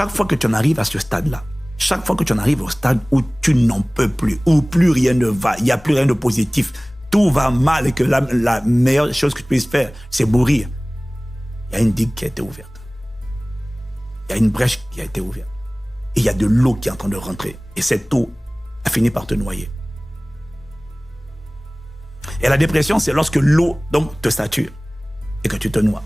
chaque fois que tu en arrives à ce stade-là, chaque fois que tu en arrives au stade où tu n'en peux plus, où plus rien ne va, il n'y a plus rien de positif, tout va mal et que la meilleure chose que tu puisses faire, c'est mourir. Il y a une digue qui a été ouverte. Il y a une brèche qui a été ouverte. Et il y a de l'eau qui est en train de rentrer. Et cette eau a fini par te noyer. Et la dépression, c'est lorsque l'eau donc te sature et que tu te noies.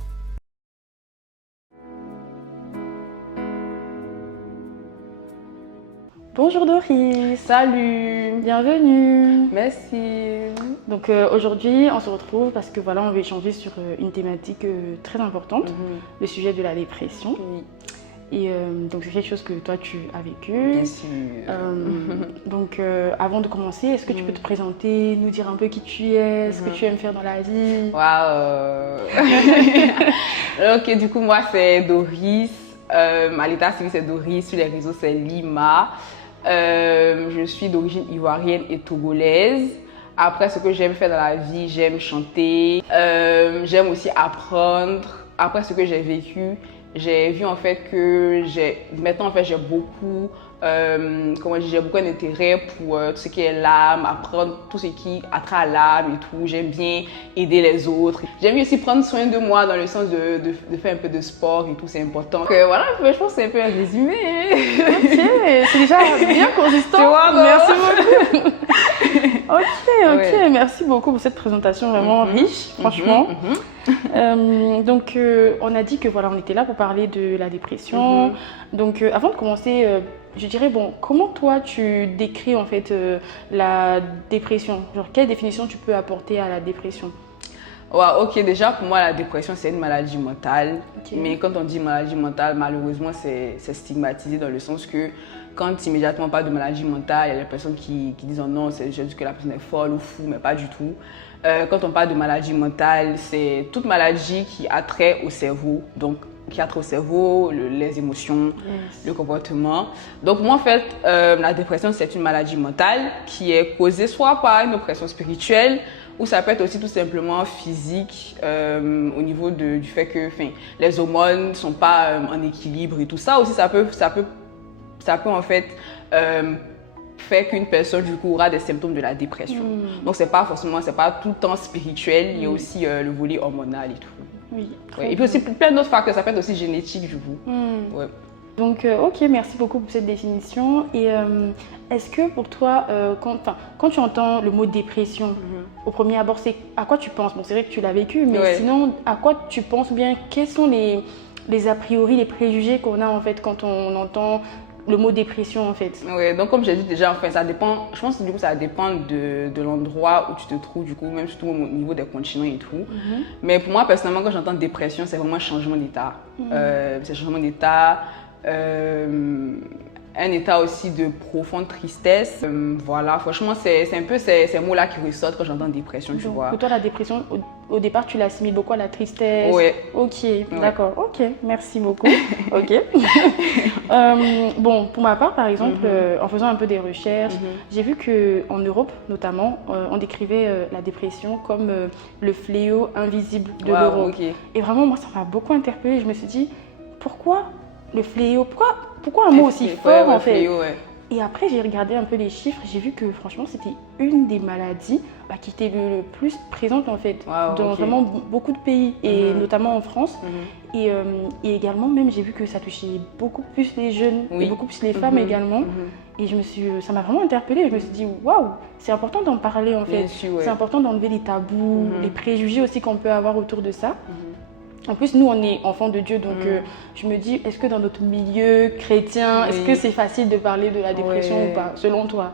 Bonjour Doris. Salut. Bienvenue. Merci. Donc aujourd'hui, on se retrouve parce que voilà, on va échanger sur une thématique très importante, le sujet de la dépression. Oui. Et donc c'est quelque chose que toi tu as vécu. Bien sûr. Donc avant de commencer, est-ce que tu peux te présenter, nous dire un peu qui tu es, ce que tu aimes faire dans la vie? Waouh. Ok, du coup moi c'est Doris. À l'état civil c'est Doris, sur les réseaux c'est Lima. Je suis d'origine ivoirienne et togolaise. Après, ce que j'aime faire dans la vie, j'aime chanter. J'aime aussi apprendre. Après ce que j'ai vécu, j'ai vu en fait que maintenant en fait j'ai beaucoup j'ai beaucoup d'intérêt pour tout ce qui est l'âme, apprendre tout ce qui a trait à l'âme et tout. J'aime bien aider les autres. J'aime aussi prendre soin de moi dans le sens de faire un peu de sport et tout, c'est important. Donc, voilà, je pense que c'est un peu un résumé. Ok, c'est déjà bien consistant. Tu vois, merci beaucoup. Ok, merci beaucoup pour cette présentation vraiment riche, franchement. Donc, on a dit que voilà, on était là pour parler de la dépression. Donc, avant de commencer, je dirais, bon, comment toi tu décris en fait la dépression? Genre, quelle définition tu peux apporter à la dépression? Ouais, ok, déjà pour moi la dépression c'est une maladie mentale. Okay. Mais quand on dit maladie mentale, malheureusement c'est stigmatisé dans le sens que quand immédiatement on parle de maladie mentale, il y a des personnes qui disent oh non, c'est juste que la personne est folle ou fou, mais pas du tout. Quand on parle de maladie mentale, c'est toute maladie qui a trait au cerveau, donc qui a trait au cerveau, les émotions, le comportement. Donc moi en fait, la dépression c'est une maladie mentale qui est causée soit par une oppression spirituelle, ou ça peut être aussi tout simplement physique au niveau du fait que les hormones ne sont pas en équilibre et tout ça. Aussi ça peut en fait faire qu'une personne du coup aura des symptômes de la dépression. Donc c'est pas tout le temps spirituel, il y a aussi le volet hormonal et tout. Oui. Ouais. Et puis aussi plein d'autres facteurs, ça peut être aussi génétique du coup. Ouais. Donc ok, merci beaucoup pour cette définition. Et est-ce que pour toi, quand tu entends le mot dépression, au premier abord, c'est à quoi tu penses? Bon, c'est vrai que tu l'as vécu, mais sinon, à quoi tu penses bien? Quels sont les a priori, les préjugés qu'on a en fait quand on entend le mot dépression en fait? Oui, donc comme j'ai dit déjà, enfin, ça dépend, je pense que du coup ça dépend de l'endroit où tu te trouves, du coup, même surtout au niveau des continents et tout. Mais pour moi, personnellement, quand j'entends dépression, c'est vraiment un changement d'état. C'est un changement d'état, un état aussi de profonde tristesse. Voilà, franchement, c'est un peu ces mots-là qui ressortent quand j'entends dépression, tu vois. Pour toi, la dépression, au départ, tu l'assimiles beaucoup à la tristesse? Oui. Ok, d'accord. Ok, merci beaucoup. Ok. Bon, pour ma part, par exemple, en faisant un peu des recherches, j'ai vu qu'en Europe, notamment, on décrivait la dépression comme le fléau invisible de l'Europe. Okay. Et vraiment, moi, ça m'a beaucoup interpellée. Je me suis dit, pourquoi le fléau? Pourquoi un mot aussi fort en fait? Fléau, Et après, j'ai regardé un peu les chiffres, j'ai vu que franchement, c'était une des maladies qui était le plus présente en fait dans vraiment beaucoup de pays, et notamment en France. Et également, même, j'ai vu que ça touchait beaucoup plus les jeunes et beaucoup plus les femmes également. Et ça m'a vraiment interpellée. Je me suis dit, waouh, c'est important d'en parler en fait. C'est important d'enlever les tabous, les préjugés aussi qu'on peut avoir autour de ça. En plus, nous, on est enfants de Dieu, donc je me dis, est-ce que dans notre milieu chrétien, est-ce que c'est facile de parler de la dépression ou pas, selon toi?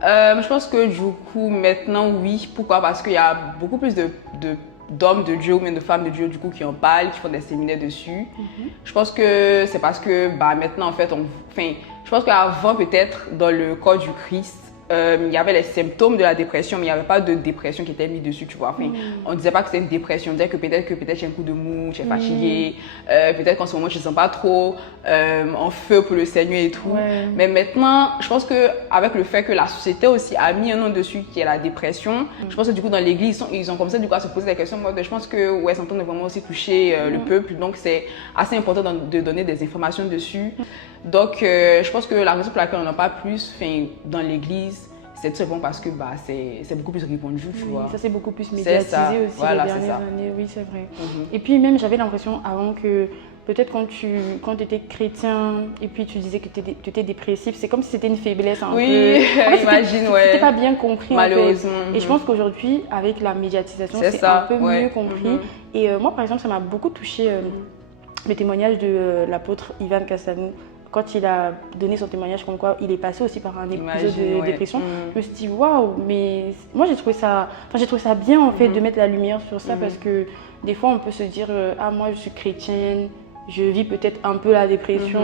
Je pense que du coup, maintenant, oui. Pourquoi? Parce qu'il y a beaucoup plus d'hommes de Dieu ou même de femmes de Dieu du coup qui en parlent, qui font des séminaires dessus. Je pense que c'est parce que maintenant, en fait, je pense qu'avant, peut-être, dans le corps du Christ, il y avait les symptômes de la dépression, mais il n'y avait pas de dépression qui était mis dessus, tu vois. Enfin, on ne disait pas que c'était une dépression, on disait que peut-être j'ai un coup de mou, tu es fatigué, peut-être qu'en ce moment je ne sens pas trop en feu pour le Seigneur et tout. Mais maintenant, je pense qu'avec le fait que la société aussi a mis un nom dessus qui est la dépression, je pense que du coup dans l'église, ils ont commencé du coup à se poser des questions. Moi, je pense que ouais, Santon est vraiment aussi touché le peuple, donc c'est assez important de donner des informations dessus. Donc, je pense que la raison pour laquelle on n'en parle plus dans l'église, c'est tout simplement parce que c'est beaucoup plus répandu, tu vois. Ça, c'est beaucoup plus médiatisé aussi voilà, les dernières années. Oui, c'est vrai. Et puis même, j'avais l'impression avant que peut-être quand tu étais chrétien et puis tu disais que tu étais dépressif, c'est comme si c'était une faiblesse un peu. Oui, en fait, imagine, ouais. C'était pas bien compris, malheureusement. En fait. Et je pense qu'aujourd'hui, avec la médiatisation, c'est un peu mieux compris. Et moi, par exemple, ça m'a beaucoup touché le témoignage de l'apôtre Ivan Cassanou. Quand il a donné son témoignage comme quoi il est passé aussi par un épisode de dépression, je me suis dit waouh, mais moi j'ai trouvé ça bien en fait de mettre la lumière sur ça parce que des fois on peut se dire ah moi je suis chrétienne, je vis peut-être un peu la dépression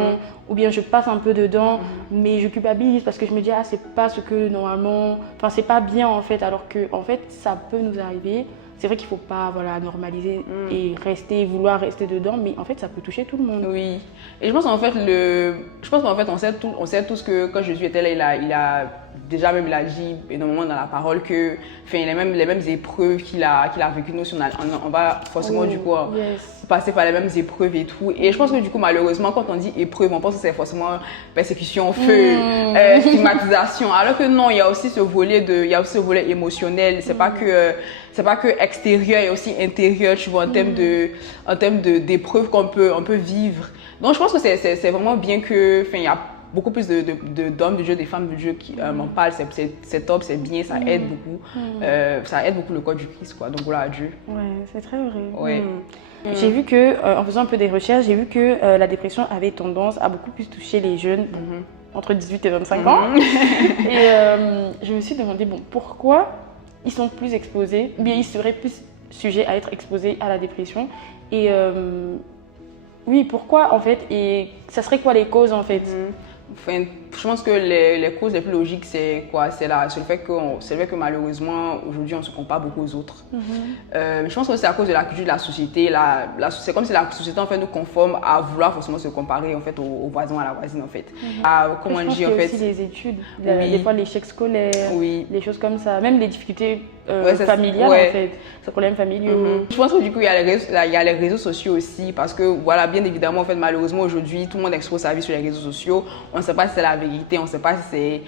ou bien je passe un peu dedans mais je culpabilise parce que je me dis ah c'est pas ce que normalement, enfin c'est pas bien en fait, alors que en fait ça peut nous arriver. C'est vrai qu'il ne faut pas normaliser et vouloir rester dedans, mais en fait, ça peut toucher tout le monde. Oui. Et je pense qu'en fait, on sait tous que quand Jésus était là, il a dit énormément dans la parole que les mêmes épreuves qu'il a vécues, nous aussi, on va forcément du coup passer par les mêmes épreuves et tout. Et je pense que du coup, malheureusement, quand on dit épreuve, on pense que c'est forcément persécution, feu, stigmatisation. Alors que non, il y a aussi ce volet émotionnel. C'est pas que extérieur, il y a aussi intérieur, tu vois, en termes d'épreuves qu'on peut vivre. Donc je pense que c'est vraiment bien que, il y a beaucoup plus d'hommes de Dieu, des femmes de Dieu qui m'en parlent. C'est top, c'est bien, ça aide beaucoup. Ça aide beaucoup le corps du Christ, quoi. Donc voilà, à Dieu. Ouais, c'est très vrai. Ouais. J'ai vu que, en faisant un peu des recherches, j'ai vu que la dépression avait tendance à beaucoup plus toucher les jeunes entre 18 et 25 ans. Et je me suis demandé, pourquoi ils sont plus exposés, ou bien ils seraient plus sujets à être exposés à la dépression. Et oui, pourquoi en fait, et ça serait quoi les causes en fait? Enfin, je pense que les causes les plus logiques, c'est quoi? C'est le fait que malheureusement, aujourd'hui, on se compare beaucoup aux autres. Je pense que c'est à cause de la culture de la société. C'est comme si la société en fait, nous conforme à vouloir forcément se comparer en fait, aux voisins, à la voisine en fait. Comment on dit en fait? Aussi les études, des fois l'échec scolaire, les choses comme ça, même les difficultés familiales en fait, ces problèmes familiaux. Je pense que du coup, il y a les réseaux sociaux aussi parce que voilà, bien évidemment, en fait, malheureusement aujourd'hui, tout le monde expose sa vie sur les réseaux sociaux. On ne sait pas si c'est la vérité, on ne sait pas si c'est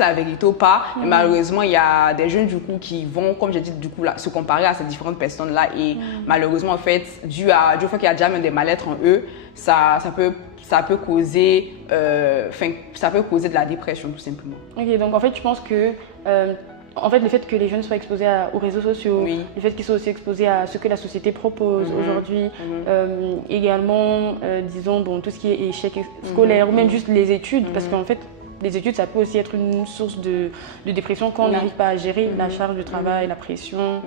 la vérité ou pas. Mais malheureusement, il y a des jeunes du coup qui vont, comme j'ai dit, du coup, se comparer à ces différentes personnes-là. Et malheureusement, en fait, dû au fait qu'il y a déjà même des mal-être en eux, ça peut causer de la dépression tout simplement. Ok, donc en fait, je pense que le fait que les jeunes soient exposés aux réseaux sociaux, le fait qu'ils soient aussi exposés à ce que la société propose aujourd'hui, également, disons, tout ce qui est échec scolaire ou même juste les études, parce qu'en fait, les études, ça peut aussi être une source de dépression quand on n'arrive pas à gérer la charge de travail, la pression.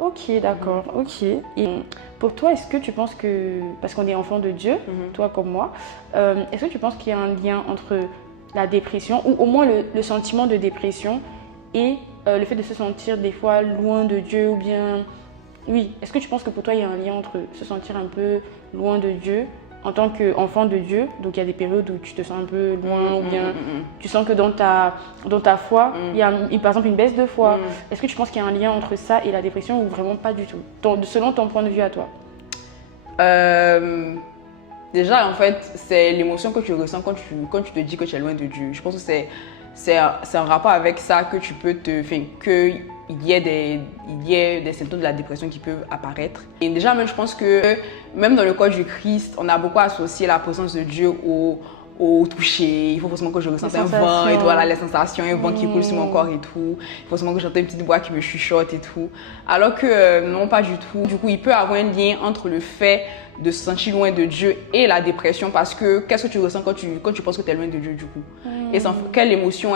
Ok, d'accord, ok. Et pour toi, est-ce que tu penses que, parce qu'on est enfant de Dieu, toi comme moi, est-ce que tu penses qu'il y a un lien entre la dépression, ou au moins le sentiment de dépression, et le fait de se sentir des fois loin de Dieu ou bien... Oui, est-ce que tu penses que pour toi, il y a un lien entre se sentir un peu loin de Dieu en tant qu'enfant de Dieu, donc il y a des périodes où tu te sens un peu loin ou bien tu sens que dans ta foi, il y a par exemple une baisse de foi. Est-ce que tu penses qu'il y a un lien entre ça et la dépression ou vraiment pas du tout, selon ton point de vue à toi? Déjà, en fait, c'est l'émotion que tu ressens quand tu te dis que tu es loin de Dieu. Je pense que c'est un rapport avec ça que tu peux qu'il y ait des symptômes de la dépression qui peuvent apparaître. Et déjà, même, je pense que même dans le corps du Christ, on a beaucoup associé la présence de Dieu au toucher. Il faut forcément que je ressente un vent et tout, voilà, les sensations, un vent qui coule sur mon corps et tout. Il faut forcément que j'entende une petite voix qui me chuchote et tout. Alors que non, pas du tout. Du coup, il peut y avoir un lien entre le fait de se sentir loin de Dieu et la dépression, parce que qu'est-ce que tu ressens quand tu penses que tu es loin de Dieu du coup? Et quelle émotion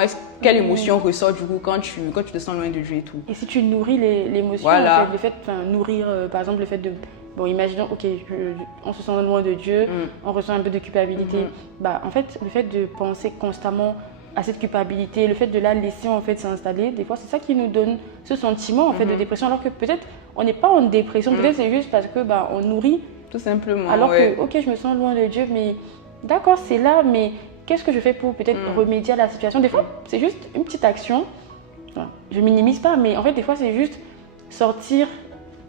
ressort du coup quand tu te sens loin de Dieu et tout? Et si tu nourris l'émotion, en fait, le fait nourrir par exemple le fait de... Bon, imaginons, ok, on se sent loin de Dieu, on ressent un peu de culpabilité. En fait, le fait de penser constamment à cette culpabilité, le fait de la laisser en fait s'installer, des fois c'est ça qui nous donne ce sentiment en fait de dépression, alors que peut-être on n'est pas en dépression, peut-être c'est juste parce que on nourrit. Tout simplement. Alors que, ok, je me sens loin de Dieu, mais d'accord, c'est là, mais qu'est-ce que je fais pour peut-être remédier à la situation? Des fois, c'est juste une petite action. Enfin, je minimise pas, mais en fait, des fois, c'est juste sortir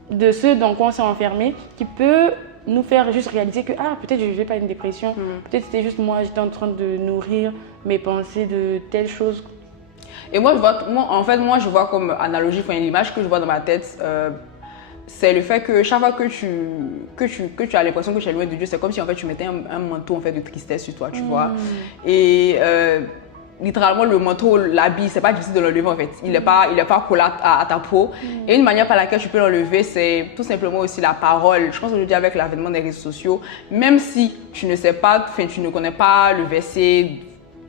de ce dans quoi on s'est enfermé qui peut nous faire juste réaliser que peut-être je ne vais pas une dépression, peut-être c'était juste moi, j'étais en train de nourrir mes pensées de telles choses. Et moi, je vois comme analogie, une image que je vois dans ma tête. C'est le fait que chaque fois que tu as l'impression que tu es loin de Dieu, c'est comme si en fait tu mettais un manteau en fait de tristesse sur toi, tu vois. Et littéralement le manteau, l'habit, c'est pas difficile de l'enlever en fait. Il est pas collé à ta peau. Et une manière par laquelle tu peux l'enlever, c'est tout simplement aussi la parole. Je pense qu'aujourd'hui avec l'avènement des réseaux sociaux, même si tu ne sais pas, tu ne connais pas le verset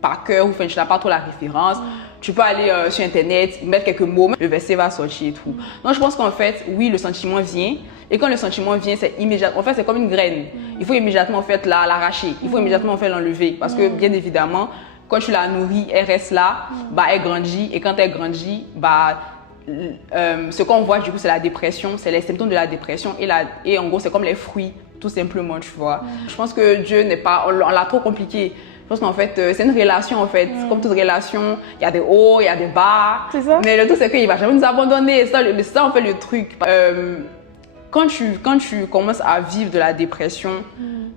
par cœur ou tu n'as pas trop la référence. Tu peux aller sur internet, mettre quelques mots, le verset va sortir et tout. Donc je pense qu'en fait, oui, le sentiment vient. Et quand le sentiment vient, c'est immédiat. En fait, c'est comme une graine. Il faut immédiatement en fait l'arracher. Il faut immédiatement en fait l'enlever. Parce que bien évidemment, quand tu la nourris, elle reste là, elle grandit. Et quand elle grandit, ce qu'on voit du coup, c'est la dépression. C'est les symptômes de la dépression. Et en gros, c'est comme les fruits, tout simplement, tu vois. Je pense que Dieu n'est pas... On l'a trop compliqué. Je pense qu'en fait, c'est une relation en fait. Comme toute relation, il y a des hauts, il y a des bas. C'est ça. Mais le truc, c'est qu'il ne va jamais nous abandonner. C'est ça en fait le truc. Quand tu commences à vivre de la dépression,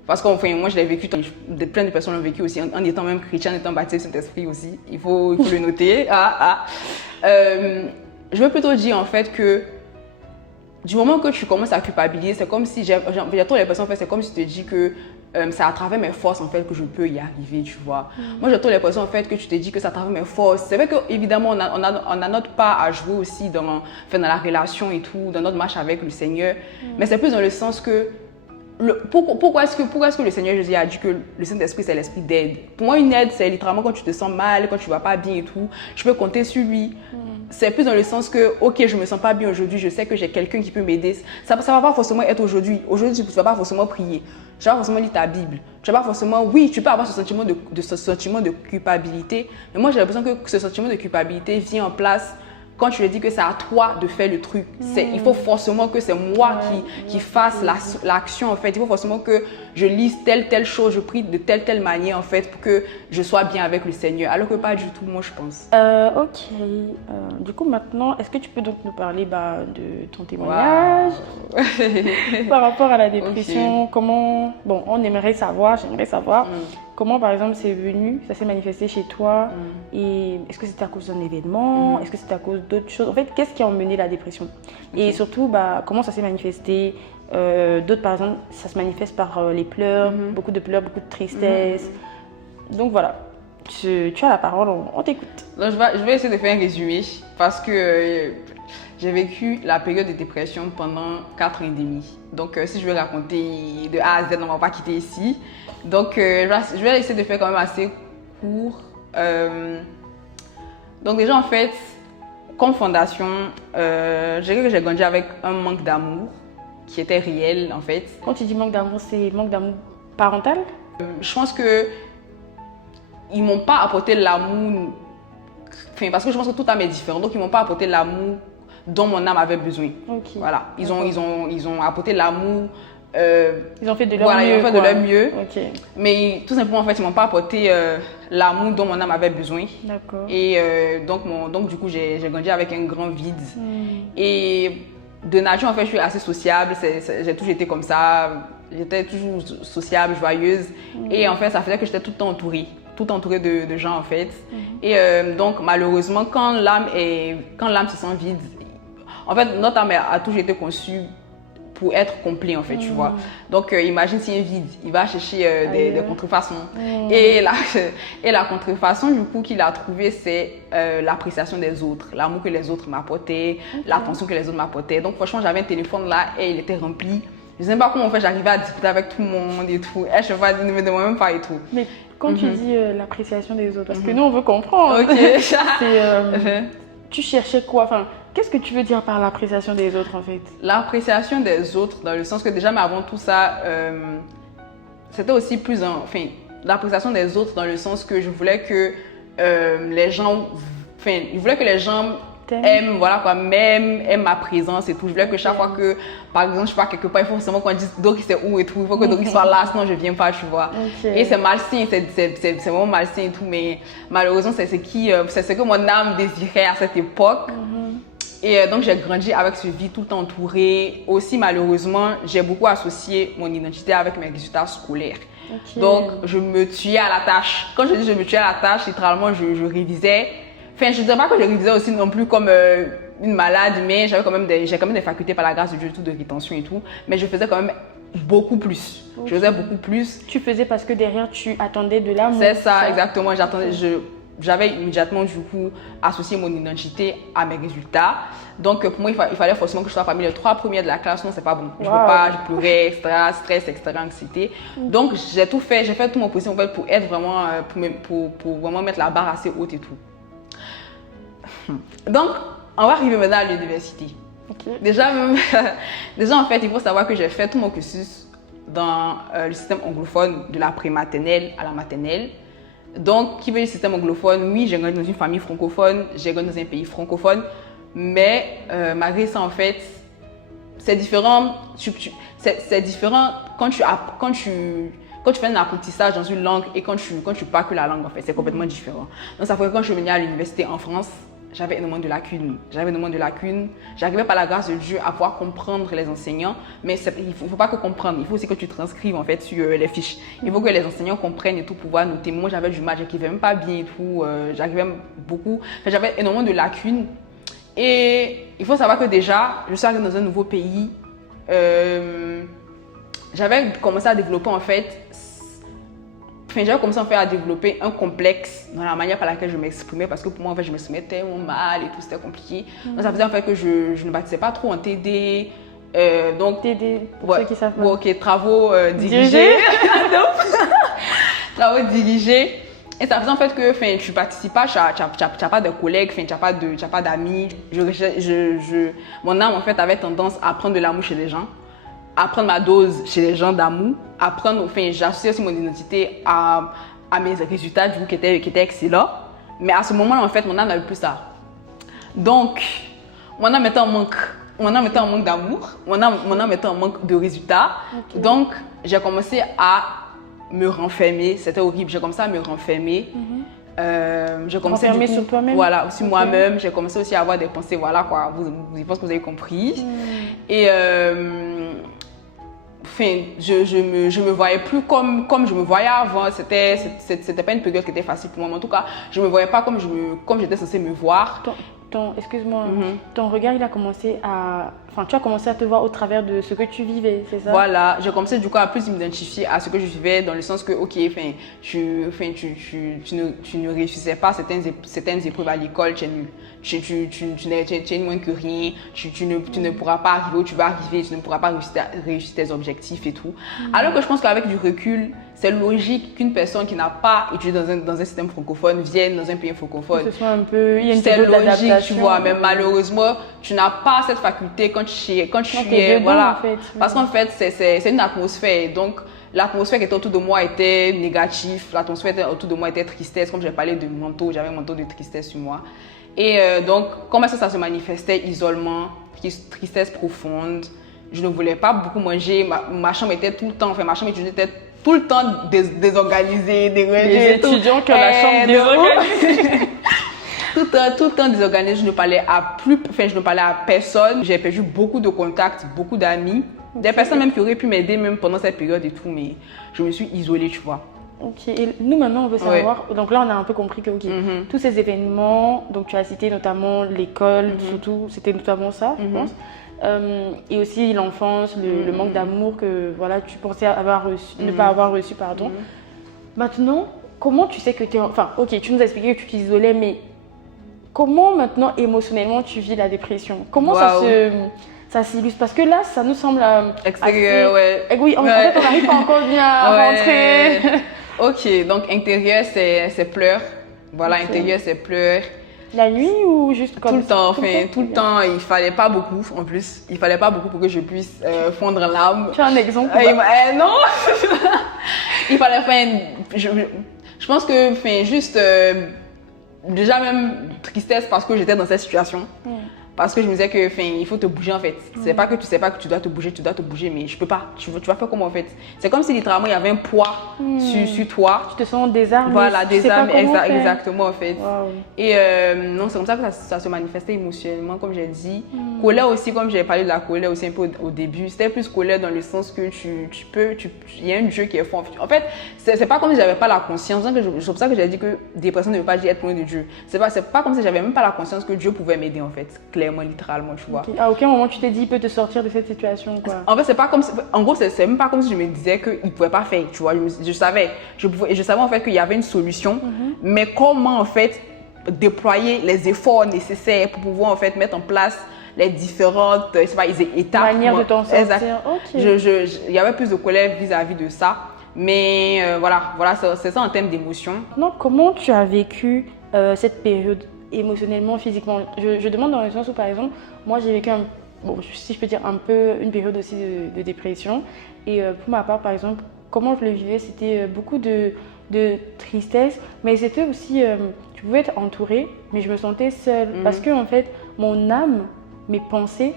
parce que moi je l'ai vécu, plein de personnes l'ont vécu aussi, en étant même chrétien, en étant baptisé Saint-Esprit aussi. Il faut le noter. Je veux plutôt dire en fait que du moment que tu commences à culpabiliser, c'est comme si, j'ai trop l'impression en fait, c'est comme si tu te dis que c'est à travers mes forces en fait que je peux y arriver, tu vois. Moi j'ai trop l'impression en fait que tu te dis que c'est à travers mes forces. C'est vrai que évidemment on a notre part à jouer aussi dans la relation et tout, dans notre marche avec le Seigneur, mais c'est plus dans le sens que pourquoi est-ce que le Seigneur Jésus a dit que le Saint-Esprit c'est l'esprit d'aide? Pour moi une aide c'est littéralement quand tu te sens mal, quand tu vas pas bien et tout, je peux compter sur lui. C'est plus dans le sens que ok je me sens pas bien aujourd'hui, je sais que j'ai quelqu'un qui peut m'aider. Ça va pas forcément être aujourd'hui tu vas pas forcément prier, tu vas pas forcément lire ta Bible, tu vas pas forcément, oui tu peux avoir ce sentiment de culpabilité, mais moi j'ai l'impression que ce sentiment de culpabilité vient en place quand tu lui dis que c'est à toi de faire le truc. Il faut forcément que c'est moi qui fasse l'action en fait. Il faut forcément que je lise telle chose, je prie de telle manière en fait pour que je sois bien avec le Seigneur. Alors que pas du tout, moi je pense. Ok. Du coup maintenant, est-ce que tu peux donc nous parler de ton témoignage par rapport à la dépression? Comment... Bon, j'aimerais savoir comment par exemple c'est venu, ça s'est manifesté chez toi et est-ce que c'était à cause d'un événement, est-ce que c'était à cause d'autres choses? En fait, qu'est-ce qui a emmené la dépression? Et surtout, comment ça s'est manifesté? D'autres par exemple, ça se manifeste par les pleurs, beaucoup de pleurs, beaucoup de tristesse. Donc voilà, tu as la parole, on t'écoute. Donc, je vais essayer de faire un résumé parce que j'ai vécu la période de dépression pendant 4 ans et demi. Donc si je vais raconter de A à Z, on ne va pas quitter ici. Donc je vais essayer de faire quand même assez court. Donc déjà en fait, comme fondation, je dirais que j'ai grandi avec un manque d'amour qui était réel en fait. Quand tu dis manque d'amour, c'est manque d'amour parental? Je pense que ils m'ont pas apporté l'amour, parce que je pense que tout âme est différent, donc ils m'ont pas apporté l'amour dont mon âme avait besoin. Okay. Voilà, ils ont apporté l'amour. Ils ont fait de leur mieux. Ils ont fait de leur mieux. Okay. Mais tout simplement, en fait, ils m'ont pas apporté l'amour dont mon âme avait besoin. D'accord. Et donc, du coup, j'ai grandi avec un grand vide. Et de nature, en fait, je suis assez sociable. J'ai toujours été comme ça. J'étais toujours sociable, joyeuse. Et en fait, ça faisait que j'étais tout le temps entourée de gens, en fait. Et donc, malheureusement, quand l'âme se sent vide, en fait, notre âme a toujours été conçue pour être complet en fait, tu vois. Donc imagine s'il y a un vide, il va chercher des contrefaçons. Et la contrefaçon du coup qu'il a trouvé, c'est l'appréciation des autres, l'amour que les autres m'apportaient, l'attention que les autres m'apportaient. Donc franchement, j'avais un téléphone là et il était rempli. Je ne sais pas comment en fait j'arrivais à discuter avec tout le monde et tout. Et je ne me demande même pas et tout. Mais quand tu dis l'appréciation des autres, parce que nous on veut comprendre. Tu cherchais quoi? Enfin, qu'est-ce que tu veux dire par l'appréciation des autres en fait? L'appréciation des autres dans le sens que déjà, mais avant tout ça, c'était aussi plus l'appréciation des autres dans le sens que je voulais que les gens, enfin, je voulais que les gens aiment, voilà quoi, aiment ma présence et tout. Je voulais que chaque fois que, par exemple, je pars quelque part, il faut forcément qu'on dise Doris c'est où et tout. Il faut que Doris soit là, sinon je viens pas, tu vois. Et c'est malsain, c'est vraiment malsain et tout, mais malheureusement, c'est ce que mon âme désirait à cette époque. Et donc, j'ai grandi avec ce vie tout le temps entourée. Aussi, malheureusement, j'ai beaucoup associé mon identité avec mes résultats scolaires. Donc, je me tuais à la tâche. Quand je dis je me tuais à la tâche, littéralement, je révisais. Enfin, je ne dirais pas que je révisais aussi non plus comme une malade, mais j'ai quand même des facultés par la grâce de Dieu, tout de rétention et tout. Mais je faisais quand même beaucoup plus. Je faisais beaucoup plus. Tu faisais parce que derrière, tu attendais de l'amour. C'est ça, exactement. J'avais immédiatement du coup associé mon identité à mes résultats. Donc pour moi, il fallait forcément que je sois parmi les 3 premiers de la classe, sinon c'est pas bon. Je peux pas, je pleurais, etc., stress, etc., anxiété. Donc j'ai fait tout mon possible en fait pour être vraiment, pour vraiment mettre la barre assez haute et tout. Donc on va arriver maintenant à l'université. Déjà en fait, il faut savoir que j'ai fait tout mon cursus dans le système anglophone de la pré-maternelle à la maternelle. Donc, qui veut dire système anglophone? Oui, j'ai grandi dans une famille francophone, j'ai grandi dans un pays francophone, mais malgré ça, en fait, c'est différent. C'est différent quand tu fais un apprentissage dans une langue et quand tu parles que la langue, en fait, c'est complètement différent. Donc, ça fait que quand je suis venue à l'université en France, j'avais énormément de lacunes. J'arrivais par la grâce de Dieu à pouvoir comprendre les enseignants, mais il ne faut pas que comprendre, il faut aussi que tu transcrives en fait sur les fiches. Il faut que les enseignants comprennent et tout pour pouvoir noter. Moi, j'avais du mal, j'arrivais même pas bien et tout, j'avais énormément de lacunes. Et il faut savoir que déjà, je suis arrivée dans un nouveau pays. J'avais commencé à développer en fait à développer un complexe dans la manière par laquelle je m'exprimais parce que pour moi, en fait, je m'exprimais tellement mal et tout, c'était compliqué. Donc, ça faisait en fait que je ne bâtissais pas trop en TD. Donc, TD, pour ceux qui savent pas. Ok, travaux dirigés. Travaux dirigés. Et ça faisait en fait que tu ne participes pas, tu n'as pas de collègues, tu n'as pas d'amis. Mon âme, en fait, avait tendance à prendre de l'amour chez les gens, à prendre ma dose chez les gens d'amour, j'associais aussi mon identité à mes résultats du coup qui étaient excellents. Mais à ce moment-là, en fait, mon âme n'avait plus ça. Donc, mon âme était en manque. Mon âme était en manque d'amour, mon âme était en manque de résultats. Donc, j'ai commencé à me renfermer. C'était horrible. J'ai commencé à me renfermer. J'ai commencé renfermer sur toi-même. Voilà, aussi moi-même. J'ai commencé aussi à avoir des pensées, voilà quoi. Je pense que vous avez compris. Et je me voyais plus comme je me voyais avant. C'était pas une période qui était facile pour moi. Mais en tout cas, je me voyais pas comme j'étais censée me voir. Excuse-moi, ton regard, il a commencé à... Enfin, tu as commencé à te voir au travers de ce que tu vivais, c'est ça? Voilà, j'ai commencé du coup à plus m'identifier à ce que je vivais dans le sens que, ok, tu ne réussissais pas certaines épreuves à l'école, tu es nul. Tu es moins que rien, tu ne pourras pas arriver où tu vas arriver, tu ne pourras pas réussir tes objectifs et tout. Alors que je pense qu'avec du recul, c'est logique qu'une personne qui n'a pas étudié dans un système francophone vienne dans un pays francophone. Que ce soit un peu... C'est logique, tu vois, mais malheureusement, tu n'as pas cette faculté quand tu es... Voilà. En fait. Parce qu'en fait, c'est une atmosphère. Donc, l'atmosphère qui était autour de moi était négative, l'atmosphère autour de moi était tristesse. Comme j'ai parlé de manteau, j'avais un manteau de tristesse sur moi. Et donc, comment ça se manifestait? Isolement, tristesse profonde. Je ne voulais pas beaucoup manger. Ma chambre était tout le temps... Enfin, ma chambre était tout le temps désorganisée, dérangée. Les étudiants qui ont la chambre désorganisée. Tout le temps désorganisé, je ne parlais à personne. J'ai perdu beaucoup de contacts, beaucoup d'amis. Des personnes même qui auraient pu m'aider même pendant cette période et tout, mais je me suis isolée, tu vois. Ok, et nous maintenant on veut savoir, donc là on a un peu compris que tous ces événements, donc tu as cité notamment l'école, surtout, c'était notamment ça, je pense. Et aussi l'enfance, le manque d'amour que voilà, tu pensais avoir reçu, ne pas avoir reçu, pardon. Maintenant, comment tu sais que tu es... Enfin, ok, tu nous as expliqué que tu t'isolais, mais comment maintenant émotionnellement tu vis la dépression? Comment ça s'illustre? Parce que là, ça nous semble extérieur, assez... Oui, en fait, on n'arrive pas encore bien à rentrer. Ok, donc intérieur, c'est pleurs. Voilà, intérieur, c'est pleurs. La nuit ou juste comme tout le temps, tout le temps, il fallait pas beaucoup en plus. Il fallait pas beaucoup pour que je puisse fondre l'âme. Tu as un exemple? Non. Il fallait je pense que juste déjà même tristesse parce que j'étais dans cette situation. Parce que je me disais que, il faut te bouger en fait. C'est pas que tu sais pas que tu dois te bouger, mais je peux pas. Tu vas faire comment en fait? C'est comme si littéralement il y avait un poids sur toi. Tu te sens désarmé. Voilà, désarmé, exactement en fait. Wow. Et non, c'est comme ça que ça se manifestait émotionnellement, comme j'ai dit. Colère aussi, comme j'ai parlé de la colère aussi un peu au début. C'était plus colère dans le sens que il y a un Dieu qui est fort. En fait, c'est pas comme si j'avais pas la conscience. C'est pour ça que j'ai dit que dépression ne veut pas dire être loin de Dieu. C'est pas comme si j'avais même pas la conscience que Dieu pouvait m'aider en fait. Clairement, littéralement, tu vois. Okay. À aucun moment tu t'es dit il peut te sortir de cette situation, quoi. En fait, c'est pas comme si, en gros, c'est même pas comme si je me disais qu'il pouvait pas faire, tu vois. Je savais en fait qu'il y avait une solution, mais comment en fait déployer les efforts nécessaires pour pouvoir en fait mettre en place les différentes étapes. Manière de t'en sortir. Exact. Okay. Il y avait plus de colère vis-à-vis de ça, mais voilà, c'est ça en termes d'émotion. Non, comment tu as vécu cette période émotionnellement, physiquement? Je demande dans le sens où, par exemple, moi j'ai vécu si je peux dire un peu une période aussi de dépression. Et pour ma part, par exemple, comment je le vivais, c'était beaucoup de tristesse, mais c'était aussi, tu pouvais être entourée, mais je me sentais seule. Parce que en fait, mon âme, mes pensées,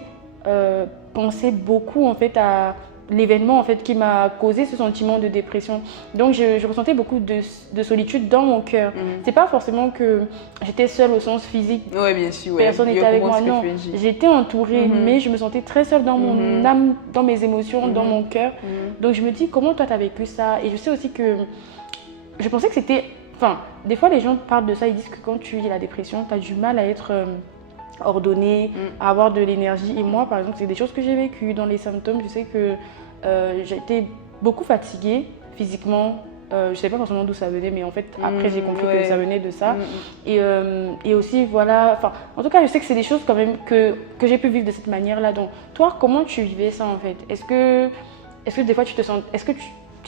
pensaient beaucoup en fait à l'événement en fait qui m'a causé ce sentiment de dépression. Donc je ressentais beaucoup de solitude dans mon cœur. C'est pas forcément que j'étais seule au sens physique. Oui, bien sûr. Ouais. Personne n'était avec moi, non. J'étais entourée, mais je me sentais très seule dans mon âme, dans mes émotions, dans mon cœur. Donc je me dis, comment toi t'as vécu ça? Et je sais aussi que je pensais que c'était... Enfin, des fois les gens parlent de ça, ils disent que quand tu vis la dépression, t'as du mal à être... ordonnée, à avoir de l'énergie. Et moi, par exemple, c'est des choses que j'ai vécues. Dans les symptômes, je sais que j'ai été beaucoup fatiguée physiquement. Je ne sais pas forcément d'où ça venait, mais en fait, après, j'ai compris que ça venait de ça. Et aussi, voilà, enfin, en tout cas, je sais que c'est des choses quand même que j'ai pu vivre de cette manière-là. Donc, toi, comment tu vivais ça, en fait? Est-ce que des fois, tu te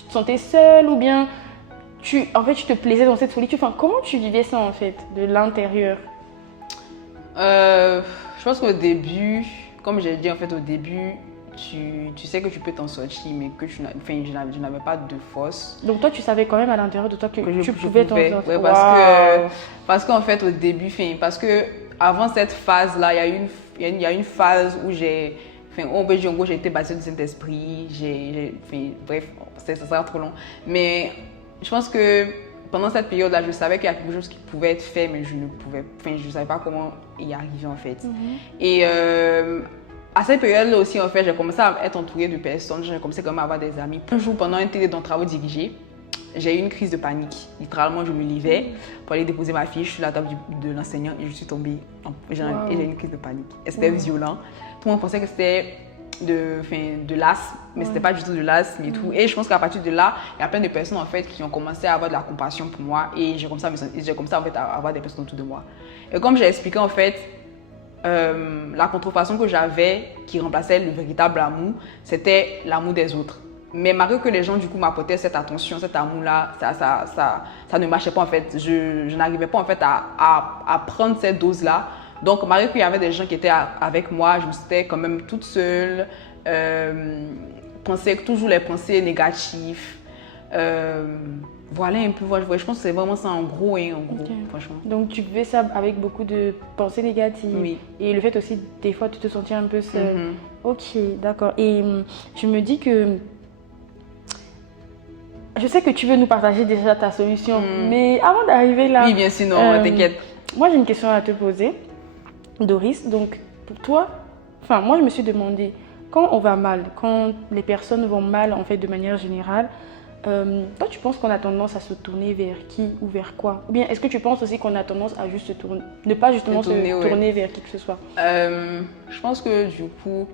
sentais seule ou bien tu te plaisais dans cette solitude? Enfin, comment tu vivais ça, en fait, de l'intérieur? Je pense qu'au début, comme j'ai dit en fait au début, tu sais que tu peux t'en sortir, mais que je n'avais pas de force. Donc toi, tu savais quand même à l'intérieur de toi que tu pouvais t'en sortir. Ouais, parce qu'en fait au début, parce que avant cette phase-là, il y a une phase où on peut dire en gros j'ai été baptisée du Saint-Esprit, bref, ça sera trop long. Mais je pense que pendant cette période-là, je savais qu'il y a quelque chose qui pouvait être fait, mais je ne savais pas comment y arriver en fait. Et à cette période-là aussi, en fait, j'ai commencé à être entourée de personnes, j'ai commencé quand même à avoir des amis. Un jour, pendant un TD dans travaux dirigés, j'ai eu une crise de panique. Littéralement, je me levais pour aller déposer ma fiche sur la table de l'enseignant et je suis tombée. Et j'ai eu une crise de panique. Et c'était violent. Tout le monde pensait que c'était de l'asthme, mais c'était pas du tout de l'asthme et tout. Et je pense qu'à partir de là, il y a plein de personnes en fait qui ont commencé à avoir de la compassion pour moi et j'ai commencé en fait à avoir des personnes autour de moi. Et comme j'ai expliqué en fait, la contrefaçon que j'avais qui remplaçait le véritable amour, c'était l'amour des autres. Mais malgré que les gens du coup m'apportaient cette attention, cet amour-là, ça ne marchait pas en fait. Je n'arrivais pas en fait à prendre cette dose-là. Donc malgré qu'il y avait des gens qui étaient avec moi, je me sentais quand même toute seule, pensais toujours les pensées négatives. Voilà un peu, je pense que c'est vraiment ça en gros, okay. Franchement. Donc tu vivais ça avec beaucoup de pensées négatives. Oui. Et le fait aussi, des fois, tu te sentais un peu seule. Ok, d'accord. Et je me dis que... Je sais que tu veux nous partager déjà ta solution, mais avant d'arriver là... Oui, bien sûr, non, t'inquiète. Moi, j'ai une question à te poser, Doris. Donc, pour toi, moi, je me suis demandé, quand on va mal, quand les personnes vont mal, en fait, de manière générale, toi, tu penses qu'on a tendance à se tourner vers qui ou vers quoi? Ou bien, est-ce que tu penses aussi qu'on a tendance à juste se tourner, ne pas justement se tourner vers qui que ce soit? Je pense que du coup,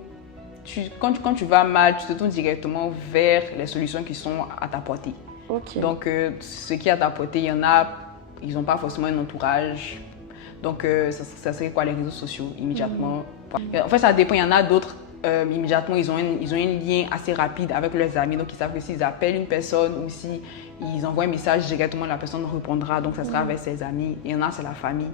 quand tu vas mal, tu te tournes directement vers les solutions qui sont à ta portée. Okay. Donc, ce qui est à ta portée, il y en a, ils n'ont pas forcément un entourage. Donc, ça serait quoi les réseaux sociaux immédiatement? En fait, ça dépend. Il y en a d'autres, immédiatement, ils ont un lien assez rapide avec leurs amis. Donc, ils savent que s'ils appellent une personne ou s'ils envoient un message directement, la personne répondra. Donc, ça sera avec ses amis. Il y en a, c'est la famille.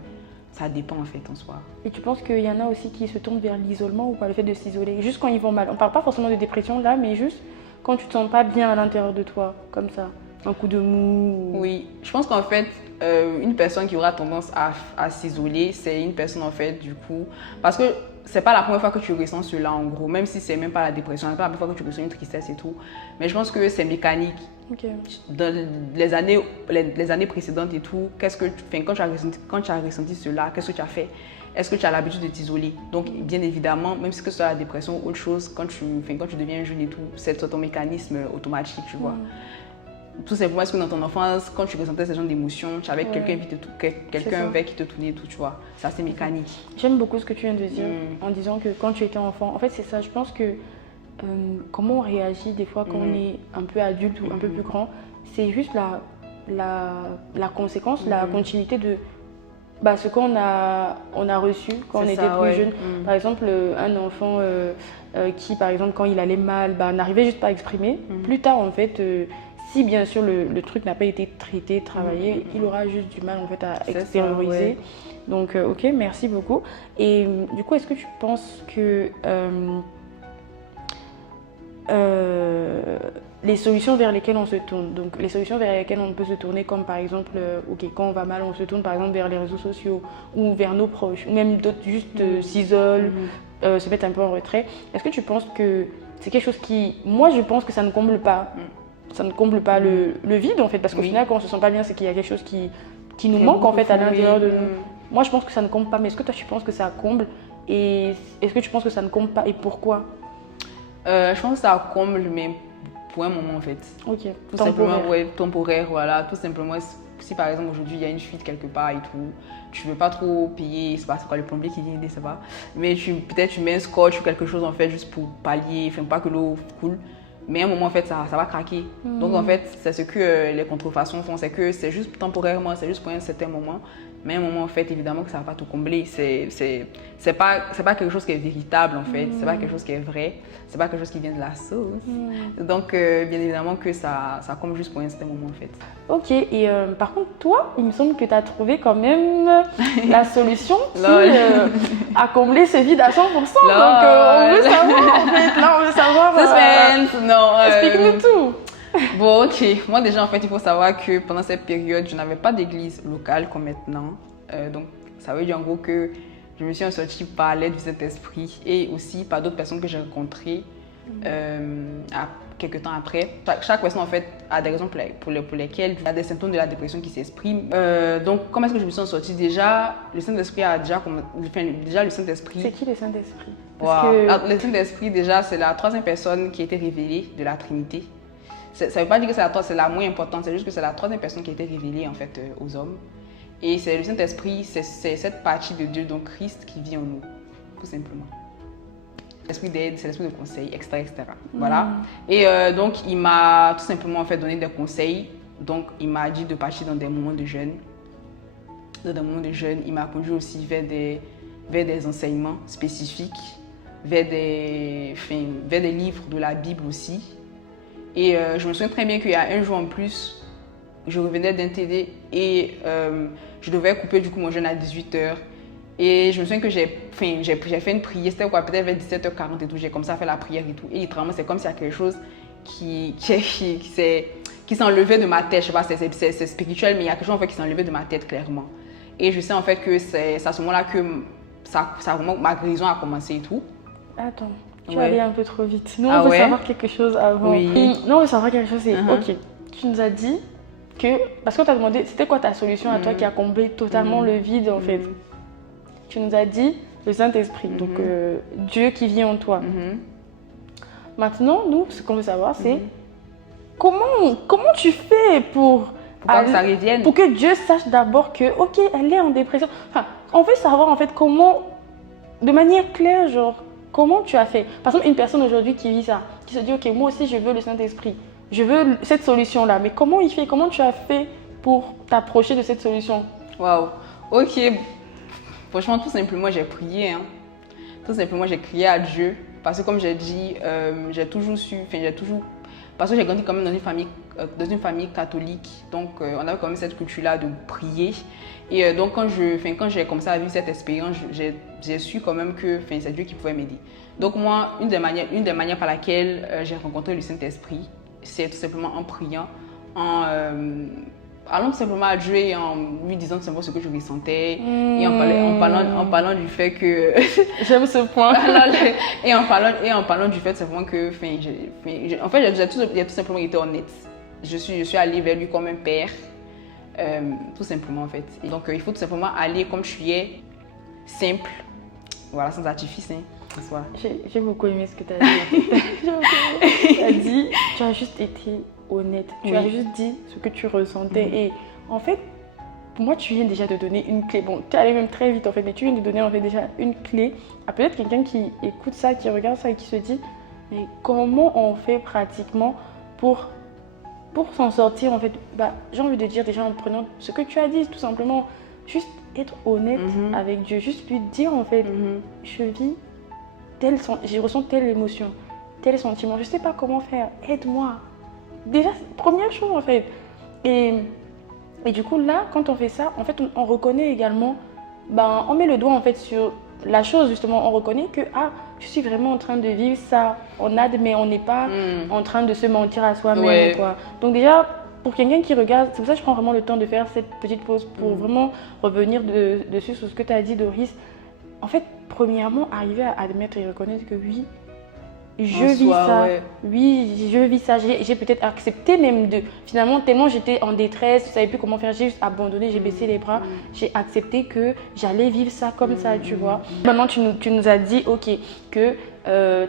Ça dépend en fait en soi. Et tu penses qu'il y en a aussi qui se tournent vers l'isolement ou pas, le fait de s'isoler, juste quand ils vont mal? On parle pas forcément de dépression là, mais juste quand tu te sens pas bien à l'intérieur de toi, comme ça, un coup de mou. Oui, je pense qu'en fait, une personne qui aura tendance à s'isoler, c'est une personne en fait du coup, parce que c'est pas la première fois que tu ressens cela en gros, même si c'est même pas la dépression, c'est pas la première fois que tu ressens une tristesse et tout, mais je pense que c'est mécanique. Okay. Dans les années précédentes et tout, qu'est-ce que tu fais quand tu as ressenti cela, qu'est-ce que tu as fait? Est-ce que tu as l'habitude de t'isoler? Donc bien évidemment, même si que ce soit la dépression ou autre chose, quand tu deviens jeune et tout, c'est ton mécanisme automatique, tu vois. Tout simplement, est-ce que dans ton enfance, quand tu ressentais ce genre d'émotions, tu avais quelqu'un vers qui te tournait et tout, tu vois. C'est assez mécanique. J'aime beaucoup ce que tu viens de dire en disant que quand tu étais enfant, en fait c'est ça, je pense que comment on réagit des fois quand on est un peu adulte ou un peu plus grand, c'est juste la conséquence, la continuité de ce qu'on a reçu quand on était plus jeune. Par exemple, un enfant qui, par exemple, quand il allait mal, n'arrivait juste pas à exprimer. Plus tard, en fait, si bien sûr le truc n'a pas été traité, travaillé, il aura juste du mal en fait à extérioriser. Donc, ok, merci beaucoup. Et du coup, est-ce que tu penses que les solutions vers lesquelles on se tourne, donc les solutions vers lesquelles on peut se tourner, comme par exemple, quand on va mal, on se tourne par exemple vers les réseaux sociaux ou vers nos proches, ou même d'autres juste s'isolent, se mettent un peu en retrait. Est-ce que tu penses que c'est quelque chose qui, moi je pense que ça ne comble pas, ça ne comble pas le vide en fait, parce qu'au final quand on se sent pas bien, c'est qu'il y a quelque chose qui nous manque en fait à l'intérieur de nous. Moi je pense que ça ne comble pas, mais est-ce que toi tu penses que ça comble, et est-ce que tu penses que ça ne comble pas et pourquoi? Je pense que ça comble, mais pour un moment en fait. Ok. Tout simplement, temporaire, voilà. Tout simplement, si par exemple aujourd'hui il y a une fuite quelque part et tout, tu veux pas trop payer, c'est quoi le plombier qui vient aider, ça va. Mais peut-être tu mets un scotch ou quelque chose en fait juste pour pallier, enfin pas que l'eau coule. Mais à un moment en fait ça va craquer. Donc en fait c'est ce que les contrefaçons font, c'est que c'est juste temporairement, c'est juste pour un certain moment. Mais à un moment en fait évidemment que ça va pas tout combler. C'est pas quelque chose qui est véritable en fait. C'est pas quelque chose qui est vrai. C'est pas quelque chose qui vient de la sauce. Donc bien évidemment que ça comble juste pour un certain moment en fait. Ok, et par contre toi, il me semble que tu as trouvé quand même la solution qui a comblé ce vide à 100%. Donc on veut savoir en fait. Là on veut savoir. Suspense, non. Explique-nous tout. Bon, ok. Moi, déjà, en fait, il faut savoir que pendant cette période, je n'avais pas d'église locale comme maintenant. Donc, ça veut dire en gros que je me suis sortie par l'aide du Saint-Esprit et aussi par d'autres personnes que j'ai rencontrées quelques temps après. Chaque personne, en fait, a des raisons pour lesquelles il y a des symptômes de la dépression qui s'expriment. Donc, comment est-ce que je me suis sortie? Déjà, le Saint-Esprit a déjà le Saint-Esprit. C'est qui le Saint-Esprit? Le Saint-Esprit, déjà, c'est la troisième personne qui a été révélée de la Trinité. Ça ne veut pas dire que c'est la moins importante, c'est juste que c'est la troisième personne qui a été révélée en fait aux hommes. Et c'est le Saint-Esprit, c'est cette partie de Dieu, donc Christ, qui vit en nous, tout simplement. L'esprit d'aide, c'est l'esprit de conseil, etc. Voilà. Et donc, il m'a tout simplement en fait donné des conseils. Donc, il m'a dit de partir dans des moments de jeûne. Dans des moments de jeûne, il m'a conduit aussi vers des enseignements spécifiques, vers des livres de la Bible aussi. Et je me souviens très bien qu'il y a un jour en plus, je revenais d'un TD et je devais couper du coup mon jeûne à 18h. Et je me souviens que j'ai fait une prière, c'était quoi, peut-être vers 17h40 et tout, j'ai comme ça fait la prière et tout. Et littéralement, c'est comme s'il y a quelque chose qui s'est enlevé de ma tête. Je sais pas, c'est spirituel, mais il y a quelque chose en fait qui s'est enlevé de ma tête clairement. Et je sais en fait que c'est à ce moment-là que vraiment, ma guérison a commencé et tout. Attends. Tu vas aller un peu trop vite. Nous, on veut savoir quelque chose avant. Oui. Non, on veut savoir quelque chose. Ok, tu nous as dit que... Parce qu'on t'a demandé, c'était quoi ta solution à toi qui a comblé totalement le vide, en fait. Tu nous as dit le Saint-Esprit, donc Dieu qui vit en toi. Maintenant, nous, ce qu'on veut savoir, c'est comment tu fais pour que ça revienne. Pour que Dieu sache d'abord que, ok, elle est en dépression. Enfin, on veut savoir, en fait, comment, de manière claire, genre... Comment tu as fait? Par exemple, une personne aujourd'hui qui vit ça, qui se dit, ok, moi aussi je veux le Saint-Esprit, je veux cette solution-là, mais comment il fait? Comment tu as fait pour t'approcher de cette solution? Waouh, ok. Franchement, tout simplement, j'ai prié. Hein. Tout simplement, j'ai crié à Dieu. Parce que comme j'ai dit, parce que j'ai grandi quand même dans une famille catholique, donc on avait quand même cette culture-là de prier. Et donc quand j'ai commencé à vivre cette expérience, j'ai su quand même que c'est Dieu qui pouvait m'aider. Donc moi, une des manières par laquelle j'ai rencontré le Saint-Esprit, c'est tout simplement en priant, en allant tout simplement à Dieu et en lui disant tout simplement ce que je ressentais et en parlant du fait que j'aime ce point et en parlant du fait simplement que en fait j'ai tout simplement été honnête. Je suis allée vers lui comme un père, tout simplement en fait. Et donc il faut tout simplement aller comme tu es, simple, voilà, sans artifice, hein. Voilà. J'ai beaucoup aimé ce que tu as dit. Tu as dit, tu as juste été honnête. Tu as juste dit ce que tu ressentais. Et en fait, pour moi, tu viens déjà de donner une clé. Bon, tu es allé même très vite en fait, mais tu viens de donner en fait déjà une clé à peut-être quelqu'un qui écoute ça, qui regarde ça et qui se dit, mais comment on fait pratiquement pour s'en sortir en fait? J'ai envie de dire déjà en prenant ce que tu as dit, tout simplement, juste être honnête avec Dieu, juste lui dire en fait, je vis je ressens telle émotion, tel sentiment, je sais pas comment faire, aide-moi. Déjà, première chose en fait. Et du coup là, quand on fait ça, en fait, on reconnaît également, on met le doigt en fait sur la chose justement, on reconnaît que je suis vraiment en train de vivre ça, on admet, on n'est pas en train de se mentir à soi-même, quoi. Donc déjà, pour quelqu'un qui regarde, c'est pour ça que je prends vraiment le temps de faire cette petite pause pour vraiment revenir dessus sur ce que tu as dit, Doris. En fait, premièrement, arriver à admettre et reconnaître que oui, je vis ça. Ouais. Oui, je vis ça. J'ai peut-être accepté même finalement, tellement j'étais en détresse, je ne savais plus comment faire, j'ai juste abandonné, j'ai baissé les bras. J'ai accepté que j'allais vivre ça comme ça, tu vois. Maintenant, tu nous as dit, ok, que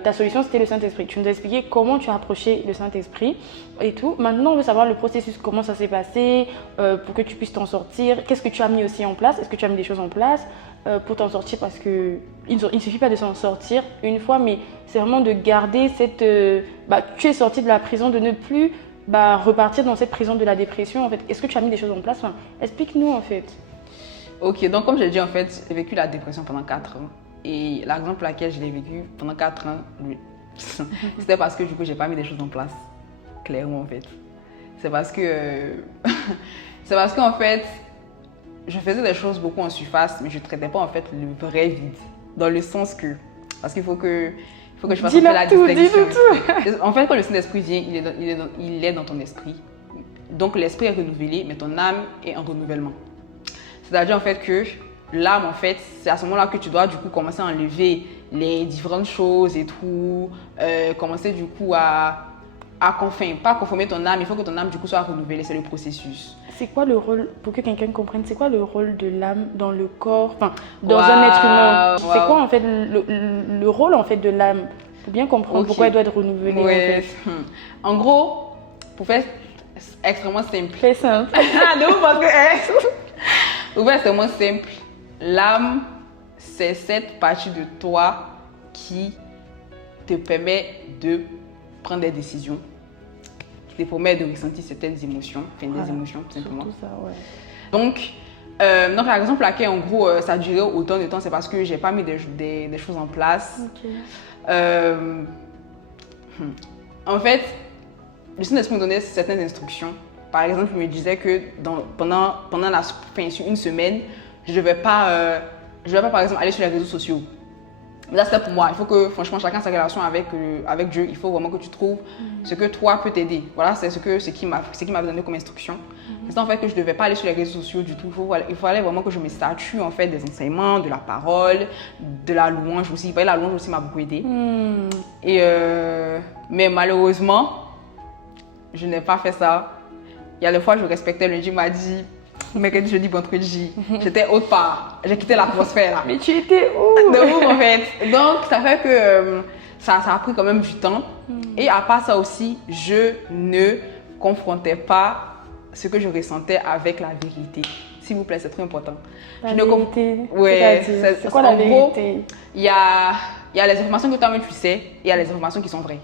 ta solution, c'était le Saint-Esprit. Tu nous as expliqué comment tu as approché le Saint-Esprit et tout. Maintenant, on veut savoir le processus, comment ça s'est passé, pour que tu puisses t'en sortir. Qu'est-ce que tu as mis aussi en place? Est-ce que tu as mis des choses en place pour t'en sortir? Parce qu'il ne suffit pas de s'en sortir une fois, mais c'est vraiment de garder cette... tu es sorti de la prison, de ne plus repartir dans cette prison de la dépression. En fait. Est-ce que tu as mis des choses en place? Explique-nous en fait. Ok, donc comme j'ai dit, en fait, j'ai vécu la dépression pendant 4 ans. Et la raison pour laquelle je l'ai vécu pendant 4 ans, c'était parce que du coup, j'ai pas mis des choses en place. Clairement, en fait. C'est parce qu'en fait, je faisais des choses beaucoup en surface, mais je ne traitais pas en fait le vrai vide. Dans le sens que, parce qu'il faut que je fasse la distinction. En fait, quand le Saint-Esprit vient, il est dans ton esprit. Donc l'esprit est renouvelé, mais ton âme est en renouvellement. C'est-à-dire en fait que l'âme, en fait, c'est à ce moment-là que tu dois du coup commencer à enlever les différentes choses et tout, commencer du coup pas conformer ton âme, il faut que ton âme du coup soit renouvelée, c'est le processus. C'est quoi le rôle, pour que quelqu'un comprenne, c'est quoi le rôle de l'âme dans le corps, dans un être humain? C'est quoi en fait le rôle en fait de l'âme? Pour bien comprendre pourquoi elle doit être renouvelée. En fait. En gros, pour faire extrêmement simple. Très simple. Non, parce que pour faire extrêmement simple, l'âme, c'est cette partie de toi qui te permet de prendre des décisions, qui te permet de ressentir certaines émotions, des émotions tout simplement. Ça, ouais. Donc, la raison pour laquelle en gros ça a duré autant de temps, c'est parce que j'ai pas mis des choses en place. Okay. En fait, le Saint-Esprit me donnait certaines instructions. Par exemple, il me disait que pendant une semaine, je ne vais pas par exemple aller sur les réseaux sociaux. Mais là, c'est pour moi. Il faut que, franchement, chacun sa relation avec Dieu. Il faut vraiment que tu trouves ce que toi peut t'aider. Voilà, c'est ce qui m'a donné comme instruction. C'est en fait que je ne devais pas aller sur les réseaux sociaux du tout. Il fallait vraiment que je me statue en fait des enseignements, de la parole, de la louange aussi. La louange aussi m'a beaucoup aidé. Mais malheureusement, je n'ai pas fait ça. Il y a des fois, je respectais lundi, mardi, mercredi, jeudi, vendredi. J'étais autre part. J'ai quitté l'atmosphère là. Mais tu étais où? De ouf en fait. Donc ça fait que ça a pris quand même du temps. Et à part ça aussi, je ne confrontais pas ce que je ressentais avec la vérité. S'il vous plaît, c'est très important. La vérité. Ouais. C'est quoi la vérité? Il y a les informations que toi-même tu sais et il y a les informations qui sont vraies.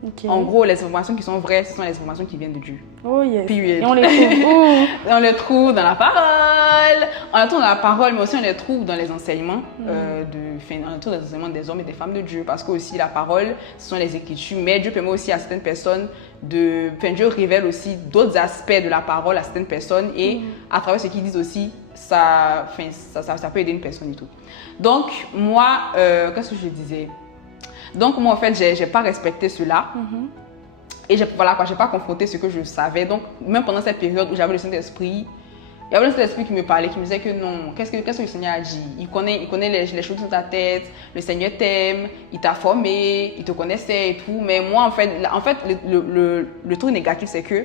Okay. En gros, les informations qui sont vraies, ce sont les informations qui viennent de Dieu. Oh yes. Period. Et on les trouve où? On les trouve dans la parole. On les trouve dans la parole, mais aussi on les trouve dans les enseignements on les trouve dans les enseignements des hommes et des femmes de Dieu. Parce que aussi la parole, ce sont les Écritures. Mais Dieu permet aussi à certaines personnes Dieu révèle aussi d'autres aspects de la parole à certaines personnes et à travers ce qu'ils disent aussi, ça peut aider une personne et tout. Donc moi, qu'est-ce que je disais? Donc moi en fait, j'ai pas respecté cela. Et voilà quoi, j'ai pas confronté ce que je savais. Donc, même pendant cette période où j'avais le Saint-Esprit, il y avait le Saint-Esprit qui me parlait, qui me disait que non, qu'est-ce que le Seigneur a dit? Il connaît les choses de ta tête, le Seigneur t'aime, il t'a formé, il te connaissait et tout. Mais moi, en fait le truc négatif, c'est que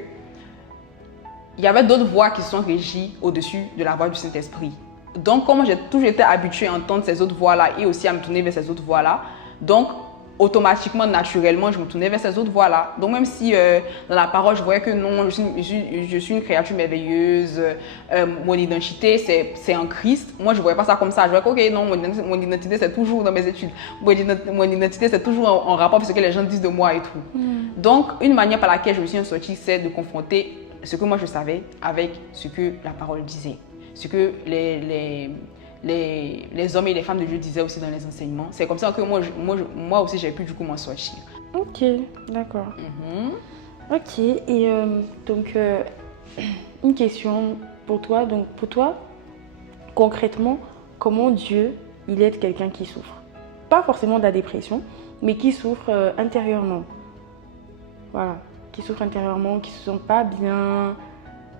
il y avait d'autres voix qui se sont régies au-dessus de la voix du Saint-Esprit. Donc, comme j'ai toujours été habituée à entendre ces autres voix-là et aussi à me tourner vers ces autres voix-là, donc, automatiquement, naturellement, je me tournais vers ces autres voix-là. Donc, même si dans la parole, je voyais que non, je suis une créature merveilleuse, mon identité, c'est en Christ. Moi, je ne voyais pas ça comme ça. Je voyais que, ok, non, mon identité, c'est toujours dans mes études. Mon identité, c'est toujours en rapport avec ce que les gens disent de moi et tout. Donc, une manière par laquelle je me suis en sortie, c'est de confronter ce que moi, je savais avec ce que la parole disait. Ce que les hommes et les femmes de Dieu disaient aussi dans les enseignements. C'est comme ça que moi aussi, j'ai pu du coup m'en sortir. Ok, d'accord. Ok, et donc, une question pour toi. Donc, pour toi, concrètement, comment Dieu, il aide quelqu'un qui souffre? Pas forcément de la dépression, mais qui souffre intérieurement. Voilà, qui souffre intérieurement, qui se sent pas bien,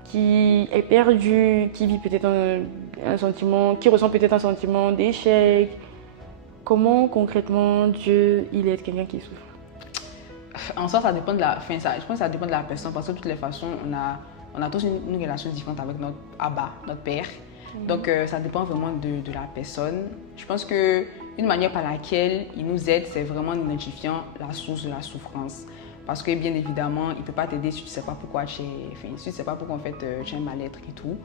qui est perdu, qui vit peut-être un sentiment, qui ressent peut-être un sentiment d'échec. Comment concrètement Dieu il aide quelqu'un qui souffre? En soi, ça dépend de la fin. Je pense que ça dépend de la personne parce que de toutes les façons, on a tous une relation différente avec notre Abba, notre Père. Donc, ça dépend vraiment de la personne. Je pense qu'une manière par laquelle il nous aide, c'est vraiment en identifiant la source de la souffrance. Parce que bien évidemment, il ne peut pas t'aider si tu ne sais pas pourquoi si tu ne sais pas pourquoi en fait, tu as un mal-être et tout.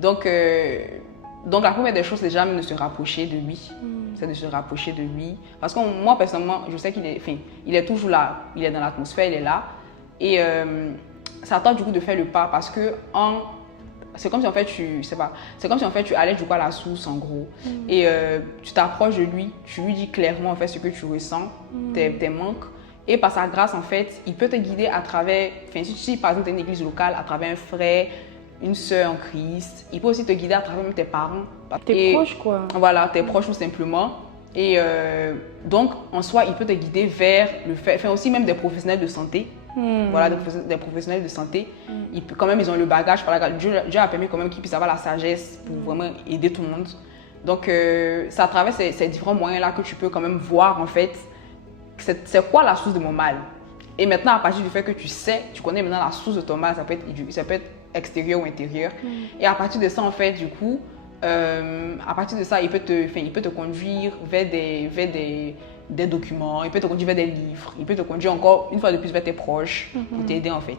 Donc la première des choses, c'est déjà de se rapprocher de lui. C'est de se rapprocher de lui. Parce que moi, personnellement, je sais qu'il est toujours là. Il est dans l'atmosphère, il est là. Et ça attend du coup de faire le pas parce que c'est comme si en fait tu allais du coup à la source en gros. Et tu t'approches de lui, tu lui dis clairement en fait ce que tu ressens, tes manques. Et par sa grâce, en fait, il peut te guider à travers, si par exemple tu es une église locale, à travers un frère, une sœur en Christ. Il peut aussi te guider à travers même tes parents. Tes proches, quoi. Voilà, tes proches tout simplement. Et donc, en soi, il peut te guider vers le fait, aussi même des professionnels de santé. Voilà, des professionnels de santé. Quand même, ils ont le bagage. Dieu a permis quand même qu'ils puissent avoir la sagesse pour vraiment aider tout le monde. Donc, c'est à travers ces différents moyens-là que tu peux quand même voir, en fait, c'est quoi la source de mon mal. Et maintenant, à partir du fait que tu connais maintenant la source de ton mal, ça peut être extérieur ou intérieur. Et à partir de ça, en fait, du coup, à partir de ça, il peut te conduire vers des documents, il peut te conduire vers des livres, il peut te conduire encore une fois de plus vers tes proches pour t'aider en fait.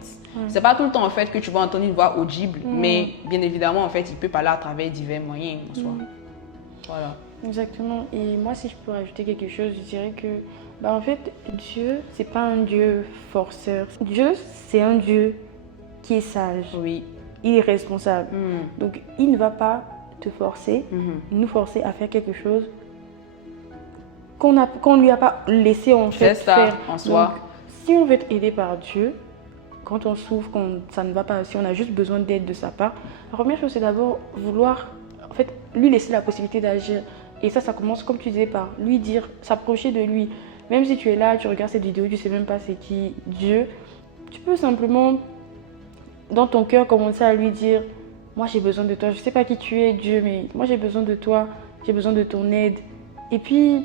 C'est pas tout le temps en fait que tu vas entendre une voix audible, mais bien évidemment en fait, il peut parler à travers divers moyens en soi. Voilà. Exactement. Et moi, si je peux rajouter quelque chose, je dirais que en fait, Dieu, c'est pas un Dieu forceur. Dieu, c'est un Dieu qui est sage. Oui. Il est responsable. Donc, il ne va pas te forcer, nous forcer à faire quelque chose qu'on ne lui a pas laissé en fait faire. En soi. Donc, si on veut être aidé par Dieu, quand on souffre, quand ça ne va pas, si on a juste besoin d'aide de sa part, la première chose, c'est d'abord vouloir en fait, lui laisser la possibilité d'agir. Et ça commence, comme tu disais, par lui dire, s'approcher de lui. Même si tu es là, tu regardes cette vidéo, tu ne sais même pas c'est qui Dieu, tu peux simplement, dans ton cœur, commencer à lui dire, moi j'ai besoin de toi, je ne sais pas qui tu es Dieu, mais moi j'ai besoin de toi, j'ai besoin de ton aide. Et puis,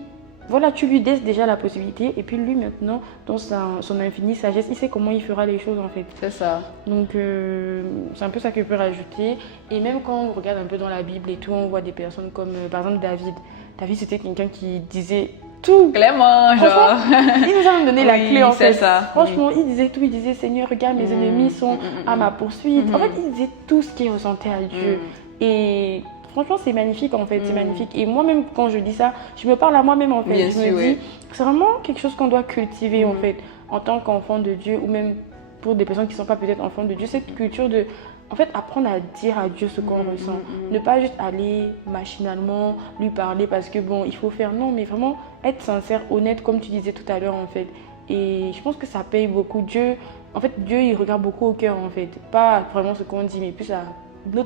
voilà, tu lui laisses déjà la possibilité. Et puis lui maintenant, dans son infinie sagesse, il sait comment il fera les choses en fait. C'est ça. Donc, c'est un peu ça que je peux rajouter. Et même quand on regarde un peu dans la Bible et tout, on voit des personnes comme, par exemple, David. David, c'était quelqu'un qui disait tout. Clément, genre. Il nous a même donné la clé en fait. Ça. Franchement, il disait tout. Il disait, Seigneur, regarde, mes ennemis sont à ma poursuite. En fait, il disait tout ce qu'il ressentait à Dieu. Et franchement, c'est magnifique en fait, c'est magnifique. Et moi-même, quand je dis ça, je me parle à moi-même en fait. Bien je sûr, me dis, c'est vraiment quelque chose qu'on doit cultiver en fait, en tant qu'enfant de Dieu, ou même pour des personnes qui ne sont pas peut-être enfants de Dieu, cette culture de, en fait, apprendre à dire à Dieu ce qu'on ressent. Ne pas juste aller machinalement lui parler parce que bon, il faut faire, non, mais vraiment être sincère, honnête, comme tu disais tout à l'heure en fait. Et je pense que ça paye beaucoup. Dieu, en fait, Dieu, il regarde beaucoup au cœur en fait. Pas vraiment ce qu'on dit, mais plus à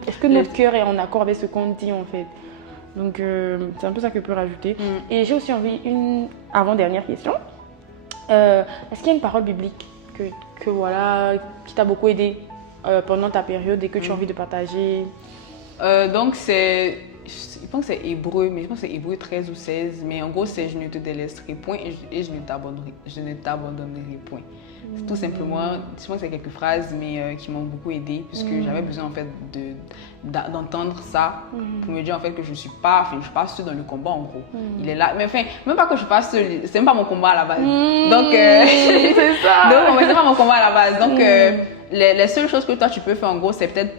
est-ce que notre cœur est en accord avec ce qu'on dit en fait. Donc c'est un peu ça que je peux rajouter. Et j'ai aussi envie une avant-dernière question. Est-ce qu'il y a une parole biblique voilà, qui t'a beaucoup aidé pendant ta période et que tu as envie de partager? Donc je pense que c'est Hébreu, mais je pense que c'est Hébreu 13 ou 16. Mais en gros, c'est je ne te délaisserai point et je ne t'abandonnerai point. C'est tout simplement, je pense que c'est quelques phrases, mais qui m'ont beaucoup aidé, puisque j'avais besoin en fait d'entendre ça pour me dire en fait que je suis pas seule dans le combat en gros. Il est là, mais enfin, même pas que je suis pas seule, c'est même pas mon combat à la base. Donc c'est ça. Donc c'est pas mon combat à la base. Donc les seules choses que toi tu peux faire en gros, c'est peut-être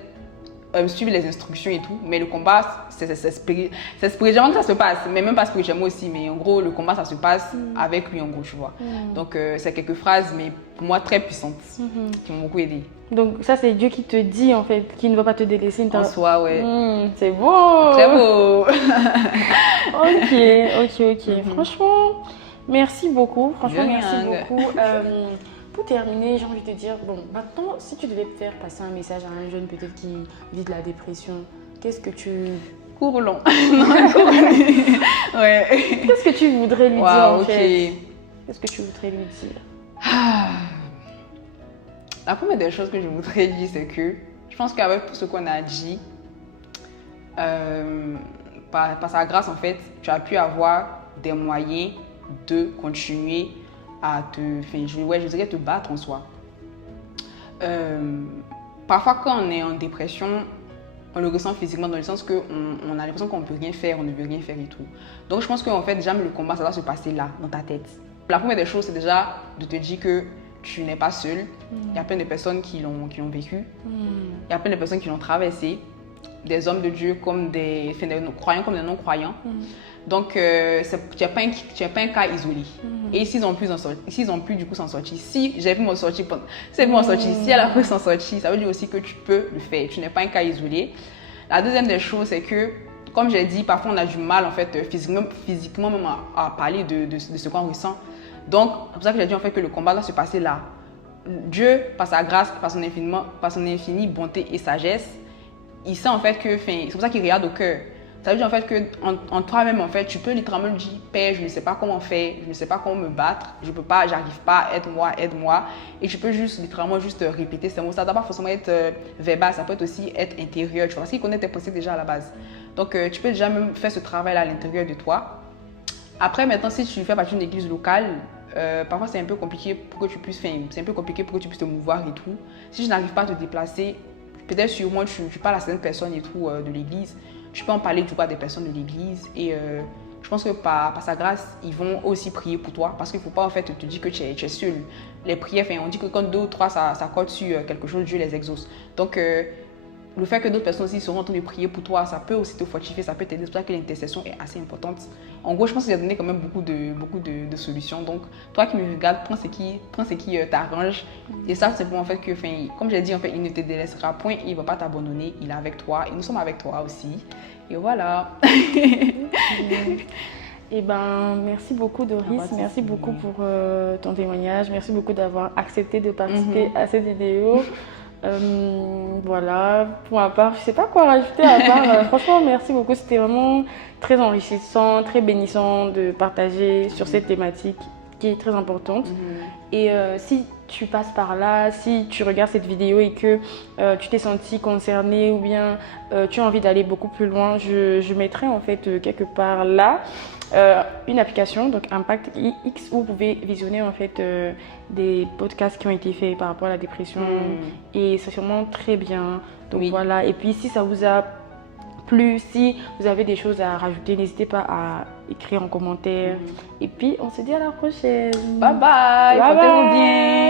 suivre les instructions et tout, mais le combat, c'est spirituellement que ça se passe, mais même pas spirituellement aussi, mais en gros, le combat, ça se passe avec lui, en gros, tu vois. Donc, c'est quelques phrases, mais pour moi, très puissantes, qui m'ont beaucoup aidé. Donc, ça, c'est Dieu qui te dit, en fait, qu'il ne va pas te délaisser. En soi, ouais. C'est beau. Très beau. Ok. Franchement, merci beaucoup. Beaucoup. Pour terminer, j'ai envie de te dire, bon, maintenant, si tu devais faire passer un message à un jeune peut-être qui vit de la dépression, qu'est-ce que tu... Cours long. Ouais. Qu'est-ce que tu voudrais lui dire en fait? Qu'est-ce que tu voudrais lui dire? La première des choses que je voudrais dire, c'est que je pense qu'avec tout ce qu'on a dit, par sa grâce, en fait, tu as pu avoir des moyens de continuer à je dirais te battre en soi. Parfois, quand on est en dépression, on le ressent physiquement dans le sens qu'on a l'impression qu'on ne peut rien faire, on ne veut rien faire et tout. Donc, je pense qu'en fait, déjà, le combat, ça doit se passer là, dans ta tête. La première des choses, c'est déjà de te dire que tu n'es pas seul. Il y a plein de personnes qui l'ont vécu. Il y a plein de personnes qui l'ont traversé. Des hommes de Dieu comme des croyants comme des non-croyants. Donc, tu n'as pas un cas isolé. Et s'ils ont pu du coup s'en sortir, si j'ai pu m'en sortir, si elle a pu s'en sortir, ça veut dire aussi que tu peux le faire. Tu n'es pas un cas isolé. La deuxième des choses, c'est que, comme j'ai dit, parfois on a du mal en fait physiquement même à parler de ce qu'on ressent. Donc, c'est pour ça que j'ai dit en fait que le combat doit se passer là. Dieu, par sa grâce, par son infinie bonté et sagesse, il sait en fait que, c'est pour ça qu'il regarde au cœur. Ça veut dire en fait que en toi-même en fait, tu peux littéralement dire Père, je ne sais pas comment faire, je ne sais pas comment me battre, je peux pas, j'arrive pas, aide-moi. Et tu peux littéralement répéter ces mots. Ça ne doit pas forcément être verbal, ça peut être aussi être intérieur, tu vois, parce qu'il connaît tes pensées déjà à la base. Donc tu peux déjà même faire ce travail à l'intérieur de toi. Après maintenant, si tu fais partie d'une église locale, parfois c'est un peu compliqué pour que tu puisses te mouvoir et tout. Si tu n'arrives pas à te déplacer, peut-être sûrement tu parles à certaines personnes et tout de l'église. Tu peux en parler du coup à des personnes de l'église et je pense que par sa grâce, ils vont aussi prier pour toi parce qu'il ne faut pas en fait te dire que tu es seul. Les prières, on dit que quand 2 ou 3 s'accordent sur quelque chose, Dieu les exauce. Donc le fait que d'autres personnes aussi seront en train de prier pour toi, ça peut aussi te fortifier, ça peut t'aider. C'est pour ça que l'intercession est assez importante. En gros, je pense que j'ai donné quand même beaucoup de solutions. Donc, toi qui me regardes, prends ce qui t'arrange. Et ça, c'est pour en fait que, comme j'ai dit, en fait, il ne te délaissera point, il ne va pas t'abandonner, il est avec toi et nous sommes avec toi aussi. Et voilà. Eh ben, merci beaucoup Doris, merci beaucoup pour ton témoignage, merci beaucoup d'avoir accepté de participer à cette vidéo. Voilà, pour ma part, je sais pas quoi rajouter à part. Franchement, merci beaucoup. C'était vraiment très enrichissant, très bénissant de partager sur cette thématique qui est très importante. Et si tu passes par là, si tu regardes cette vidéo et que tu t'es senti concerné ou bien tu as envie d'aller beaucoup plus loin, je mettrai en fait quelque part là une application, donc Impact X, où vous pouvez visionner en fait des podcasts qui ont été faits par rapport à la dépression et c'est sûrement très bien. Donc voilà, et puis si ça vous a plu, si vous avez des choses à rajouter, n'hésitez pas à écrire en commentaire. Et puis on se dit à la prochaine. Bye bye, portez-vous bien.